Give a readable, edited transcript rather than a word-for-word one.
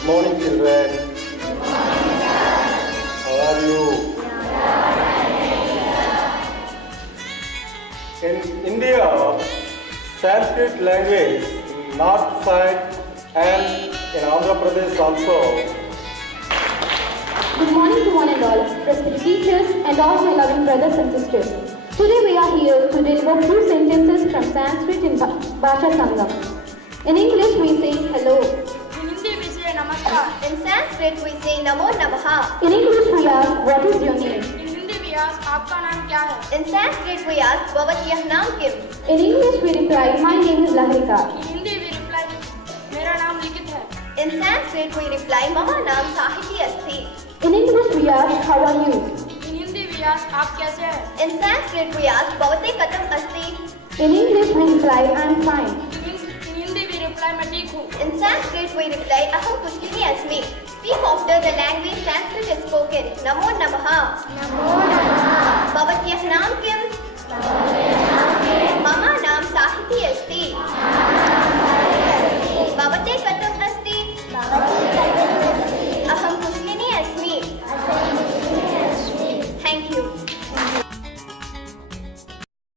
Good morning, children. How are you? In India, Sanskrit language, north side and in Andhra Pradesh also. Good morning to one and all, respected teachers and all my loving brothers and sisters. Today we are here to deliver few sentences from Sanskrit in Bhasha Sangam. In English we say hello. In Hindi we say namaskar. In Sanskrit we say namo namaha. In English we ask what is your name. In Hindi we ask आपका नाम क्या है? In Sanskrit we ask bhavatyah naam kim. In English we reply my name is Lahrika. In Hindi we reply मेरा नाम लिखित है. In Sanskrit we reply mama naam sahiti asti. In English we ask how are you. In Hindi we ask आप कैसे हैं? In Sanskrit we ask bhavate katham asti. In English we reply I am fine. In Hindi we reply मैं ठीक हूँ. In Sanskrit we reply aham pushkini asmi. Speak after the language Sanskrit is spoken. Namo namaha. Namo namaha. Bhavatyah naam kim. Mama naam sahiti asti.